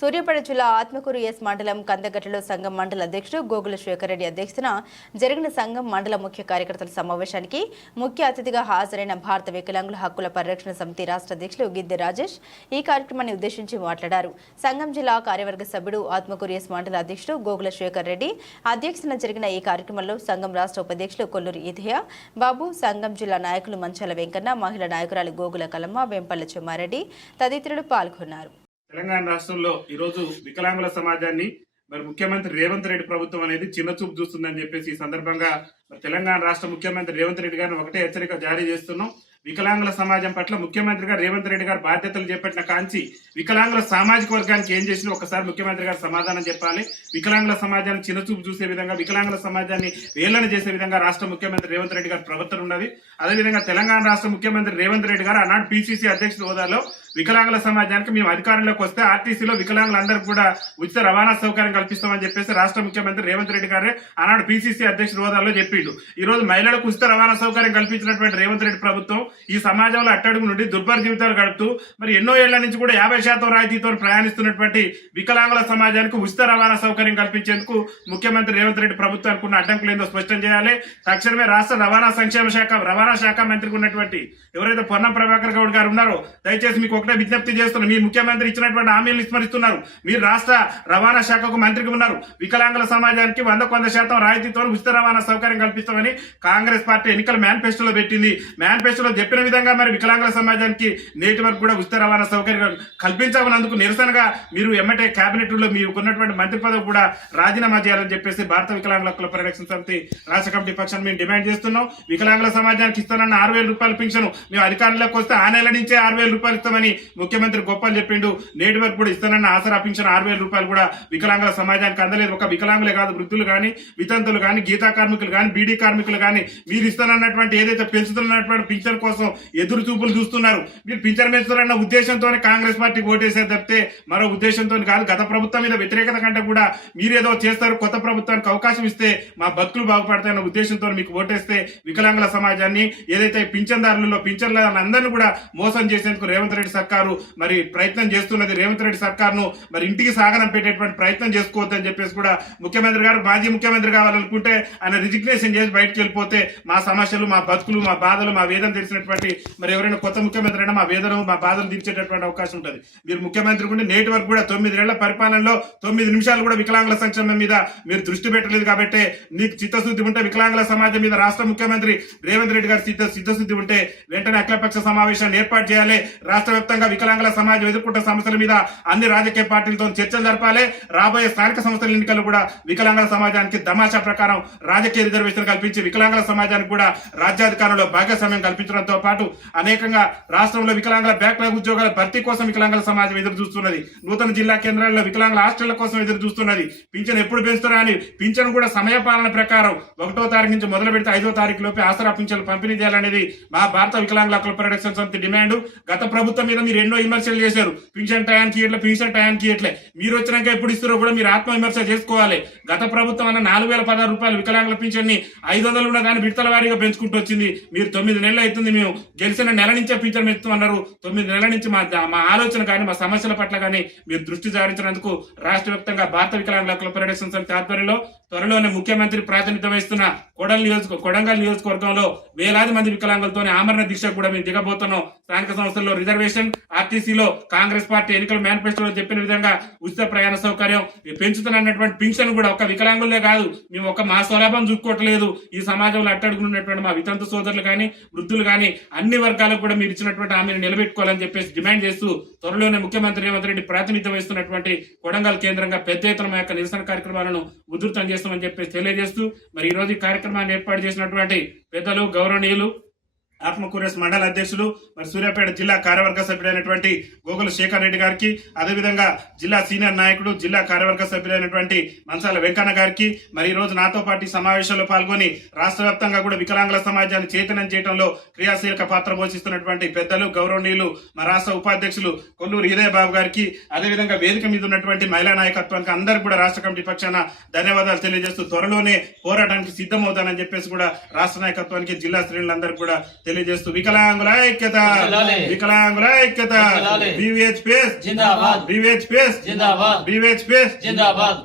సూర్యాపేట జిల్లా ఆత్మకూరు ఎస్ మండలం కందగట్టలో సంఘం మండల అధ్యక్షుడు గోగుల శేఖరరెడ్డి అధ్యక్షతన జరిగిన సంఘం మండల ముఖ్య కార్యకర్తల సమావేశానికి ముఖ్య అతిథిగా హాజరైన భారత వికలాంగుల హక్కుల పరిరక్షణ సమితి రాష్ట్ర అధ్యక్షులు గిద్దె రాజేష్ ఈ కార్యక్రమాన్ని ఉద్దేశించి మాట్లాడారు సంఘం జిల్లా కార్యవర్గ సభ్యుడు ఆత్మకూరు ఎస్ మండల అధ్యక్షుడు గోగుల శేఖర్ రెడ్డి అధ్యక్షతన జరిగిన ఈ కార్యక్రమంలో సంఘం రాష్ట్ర ఉపాధ్యక్షులు కొల్లూరు ఇథియ బాబు సంఘం జిల్లా నాయకులు మంచాల వెంకన్న మహిళా నాయకురాలు గోగుల కలమ్మ వెంపల్ల చెమ్మారెడ్డి తదితరులు పాల్గొన్నారు తెలంగాణ రాష్ట్రంలో ఈరోజు వికలాంగుల సమాజాన్ని మరి ముఖ్యమంత్రి రేవంత్ రెడ్డి ప్రభుత్వం అనేది చిన్న చూపు చూస్తుందని చెప్పేసి ఈ సందర్భంగా మరి తెలంగాణ రాష్ట్ర ముఖ్యమంత్రి రేవంత్ రెడ్డి గారిని ఒకటే హెచ్చరిక జారీ చేస్తున్నాం వికలాంగుల సమాజం పట్ల ముఖ్యమంత్రి గారు రేవంత్ రెడ్డి గారు బాధ్యతలు చేపట్టిన కాంచి వికలాంగుల సామాజిక వర్గానికి ఏం చేసినా ఒకసారి ముఖ్యమంత్రి గారు సమాధానం చెప్పాలి వికలాంగుల సమాజాన్ని చిన్నచూపు చూసే విధంగా వికలాంగుల సమాజాన్ని వేలన చేసే విధంగా రాష్ట్ర ముఖ్యమంత్రి రేవంత్ రెడ్డి గారి ప్రవర్తన ఉన్నది అదేవిధంగా తెలంగాణ రాష్ట్ర ముఖ్యమంత్రి రేవంత్ రెడ్డి గారు ఆనాడు పీసీసీ అధ్యక్షుల హోదాలో వికలాంగుల సమాజానికి మేము అధికారంలోకి వస్తే ఆర్టీసీలో వికలాంగులందరికీ కూడా ఉచిత రవాణా సౌకర్యం కల్పిస్తామని చెప్పేసి రాష్ట్ర ముఖ్యమంత్రి రేవంత్ రెడ్డి గారే ఆనాడు పీసీసీ అధ్యక్షుడు హోదాలో చెప్పిండు ఈ రోజు మహిళలకు ఉచిత రవాణా సౌకర్యం కల్పించినటువంటి రేవంత్ రెడ్డి ప్రభుత్వం ఈ సమాజంలో అట్టడుగు నుండి దుర్భర జీవితాలు గడుపుతూ మరి ఎన్నో ఏళ్ల నుంచి కూడా యాభై శాతం రాయితీతో ప్రయాణిస్తున్నటువంటి వికలాంగుల సమాజానికి ఉచిత రవాణా సౌకర్యం కల్పించేందుకు ముఖ్యమంత్రి రేవంత్ రెడ్డి ప్రభుత్వం అనుకున్న అడ్డంకులు ఏందో స్పష్టం చేయాలి తక్షణమే రాష్ట్ర రవాణా సంక్షేమ శాఖ రవాణా శాఖ మంత్రికి ఉన్నటువంటి ఎవరైతే పొన్నం ప్రభాకర్ గౌడ్ గారు ఉన్నారో దయచేసి మీకు ఒకటే విజ్ఞప్తి చేస్తున్నారు మీ ముఖ్యమంత్రి ఇచ్చినటువంటి హామీలు విస్మరిస్తున్నారు మీరు రాష్ట్ర రవాణా శాఖకు మంత్రికి ఉన్నారు వికలాంగుల సమాజానికి వంద కొంద శాతం రాయితీతో ఉచిత రవాణా సౌకర్యం కల్పిస్తామని కాంగ్రెస్ పార్టీ ఎన్నికల మేనిఫెస్టోలో పెట్టింది మేనిఫెస్టోలో చెప్పిన విధంగా మరి వికలాంగుల సమాజానికి నేటి వరకు కూడా ఉచిత రవాణా సౌకర్యం కల్పించామన్నందుకు నిరసనగా మీరు ఎమ్మటే మీరు మీకున్నటువంటి మంత్రి పదవి కూడా రాజీనామా చేయాలని చెప్పేసి భారత వికలాంగుల హక్కుల పరిరక్షణ సమితి రాష్ట్ర కమిటీ పక్షాన్ని మేము డిమాండ్ చేస్తున్నాం వికలాంగుల సమాజానికి ఇస్తానన్న ఆరు రూపాయల పింఛను మేము అధికారంలోకి వస్తే ఆ నెల నుంచే ఆరు రూపాయలు ఇస్తామని ముఖ్యమంత్రి గొప్పలు చెప్పిండు నేటి వరకు కూడా ఇస్తానన్న ఆశ రప్పించిన ఆరు వేల రూపాయలు కూడా వికలాంగుల సమాజానికి అందలేదు ఒక వికలాంగులే కాదు వృద్ధులు కానీ వితంతులు కానీ గీతా కార్మికులు కానీ బీడీ కార్మికులు కానీ మీరు ఇస్తానన్నటువంటి ఏదైతే పెంచుతున్నటువంటి పింఛన్ కోసం ఎదురు చూపులు చూస్తున్నారు మీరు పింఛన్ పెంచుతారన్న ఉద్దేశంతోనే కాంగ్రెస్ పార్టీ ఓటేసే తప్పితే మరో ఉద్దేశంతో కాదు గత ప్రభుత్వం మీద వ్యతిరేకత కంటే కూడా మీరేదో చేస్తారు కొత్త ప్రభుత్వానికి అవకాశం ఇస్తే మా భక్తులు బాగుపడతాయన్న ఉద్దేశంతో మీకు ఓటేస్తే వికలాంగుల సమాజాన్ని ఏదైతే పింఛన్దారులలో పింఛన్ల అందరినీ కూడా మోసం చేసేందుకు రేవంత్ రెడ్డి సర్కారు మరి ప్రయత్నం చేస్తున్నది రేవంత్ రెడ్డి సర్కార్ను మరి ఇంటికి సాగనం పెట్టేటువంటి ప్రయత్నం చేసుకోవద్దని చెప్పేసి కూడా ముఖ్యమంత్రి గారు మాజీ ముఖ్యమంత్రి కావాలనుకుంటే ఆయన రిజిగ్నేషన్ చేసి బయటకు వెళ్ళిపోతే మా సమస్యలు మా బతుకులు మా బాధలు మా వేదన తెలిసినటువంటి మరి ఎవరైనా కొత్త ముఖ్యమంత్రి అయినా మా వేదన మా బాధలు తీర్చేటటువంటి అవకాశం ఉంటుంది మీరు ముఖ్యమంత్రి ఉంటే నేటి వరకు కూడా తొమ్మిదేళ్ల పరిపాలనలో తొమ్మిది నిమిషాలు కూడా వికలాంగుల సంక్షేమం మీద మీరు దృష్టి పెట్టలేదు కాబట్టి నీకు చిత్తశుద్ధి ఉంటే వికలాంగుల సమాజం మీద రాష్ట్ర ముఖ్యమంత్రి రేవంత్ రెడ్డి గారు సిద్ధ సిద్ధశుద్ధి ఉంటే వెంటనే అఖిలపక్ష సమావేశాన్ని ఏర్పాటు చేయాలి రాష్ట్ర వ్యాప్తంగా వికలాంగుల సమాజం ఎదుర్కొంటున్న సమస్యల మీద అన్ని రాజకీయ పార్టీలతో చర్చలు జరపాలి రాబోయే స్థానిక సంస్థల ఎన్నికల్లో కూడా వికలాంగుల సమాజానికి ధమాషా ప్రకారం రాజకీయ రిజర్వేషన్ కల్పించి వికలాంగుల సమాజానికి కూడా రాజ్యాధికారంలో భాగస్వామ్యం కల్పించడంతో పాటు అనేకంగా రాష్ట్రంలో వికలాంగుల బ్యాక్లాగ్ ఉద్యోగాల భర్తీ కోసం వికలాంగుల సమాజం ఎదురు చూస్తున్నది నూతన జిల్లా కేంద్రాల్లో వికలాంగుల హాస్టళ్ల కోసం ఎదురు చూస్తున్నది పింఛన్ ఎప్పుడు పెంచుతారా అని పింఛన్ కూడా సమయపాలన ప్రకారం ఒకటో తారీఖు నుంచి మొదలు పెడితే ఐదో తారీఖు లోపే ఆసరా పింఛన్లు పంపిణీ చేయాలనేది మా భారత వికలాంగుల హక్కుల పరిరక్షణ సమితి డిమాండ్ గత ప్రభుత్వం మీద మధ్యలో మీరు ఎన్నో విమర్శలు చేశారు పింఛన్ టయానికి ఇట్లా పింఛన్ టయానికి ఇట్లే మీరు వచ్చినాక ఎప్పుడు ఇస్తారో కూడా మీరు ఆత్మ విమర్శ చేసుకోవాలి గత ప్రభుత్వం అన్న నాలుగు వేల పదహారు రూపాయలు వికలాంగుల పింఛన్ని ఐదు వందలు కూడా కానీ విడతల వారీగా పెంచుకుంటూ వచ్చింది మీరు తొమ్మిది నెలలు అవుతుంది మేము గెలిచిన నెల నుంచే పింఛన్ పెంచుతామన్నారు తొమ్మిది నెలల నుంచి మా మా ఆలోచన కానీ మా సమస్యల పట్ల కానీ మీరు దృష్టి సారించినందుకు రాష్ట్ర వ్యాప్తంగా భారత వికలాంగుల కొలపరేషన్ సమితి ఆధ్వర్యంలో త్వరలోనే ముఖ్యమంత్రి ప్రాతినిధ్యం వహిస్తున్న కొడల్ నియోజక కొడంగల్ నియోజకవర్గంలో వేలాది మంది వికలాంగులతో ఆమరణ దీక్ష కూడా మేము దిగబోతున్నాం స్థానిక సంస్థల్లో రిజర్వేషన్ ఆర్టీసీలో కాంగ్రెస్ పార్టీ ఎన్నికల మేనిఫెస్టోలో చెప్పిన విధంగా ఉచిత ప్రయాణ సౌకర్యం పెంచుతున్నటువంటి పింఛన్ కూడా ఒక వికలాంగులే కాదు మేము ఒక మా స్వలాభం చూసుకోవట్లేదు ఈ సమాజంలో అట్టడుగున్నటువంటి మా వితంతు సోదరులు కానీ వృద్ధులు కానీ అన్ని వర్గాలకు కూడా మీరు ఇచ్చినటువంటి హామీని నిలబెట్టుకోవాలని చెప్పేసి డిమాండ్ చేస్తూ త్వరలోనే ముఖ్యమంత్రి రేవంత్ రెడ్డి ప్రాతినిధ్యం వహిస్తున్నటువంటి కొడంగల్ కేంద్రంగా పెద్ద ఎత్తున యొక్క నిరసన కార్యక్రమాలను ఉధృతం చేస్తారు చేస్తామని చెప్పేసి తెలియజేస్తూ మరి ఈ రోజు కార్యక్రమాన్ని ఏర్పాటు చేసినటువంటి పెద్దలు గౌరవనీయులు ఆత్మకూరస్ మండల అధ్యక్షులు మరి సూర్యాపేట జిల్లా కార్యవర్గ సభ్యుడైనటువంటి గోగుల శేఖర్ రెడ్డి గారికి అదేవిధంగా జిల్లా సీనియర్ నాయకుడు జిల్లా కార్యవర్గ సభ్యుడైనటువంటి మంచాల వెంకన్న గారికి మరి ఈ రోజు నాతో పాటు సమావేశంలో పాల్గొని రాష్ట్ర వ్యాప్తంగా కూడా వికలాంగుల సమాజాన్ని చైతన్యం చేయడంలో క్రియాశీలక పాత్ర పోషిస్తున్నటువంటి పెద్దలు గౌరవనీయులు మా రాష్ట్ర ఉపాధ్యక్షులు కొల్లూరు హృదయ బాబు గారికి అదేవిధంగా వేదిక మీద ఉన్నటువంటి మహిళా నాయకత్వానికి అందరికి కూడా రాష్ట్ర కమిటీ పక్షాన ధన్యవాదాలు తెలియజేస్తూ త్వరలోనే పోరాటానికి సిద్ధమవుతానని చెప్పేసి కూడా రాష్ట్ర నాయకత్వానికి జిల్లా శ్రేణులందరికీ కూడా తెలియజేస్తూ వికలాంగుల ఐక్యత వర్ధిల్లాలి. వికలాంగుల ఐక్యత వర్ధిల్లాలి. బీవీహెచ్ పేస్ జిందాబాద్ బీవీహెచ్ పేస్ జిందాబాద్ బీవీహెచ్ పేస్ జిందాబాద్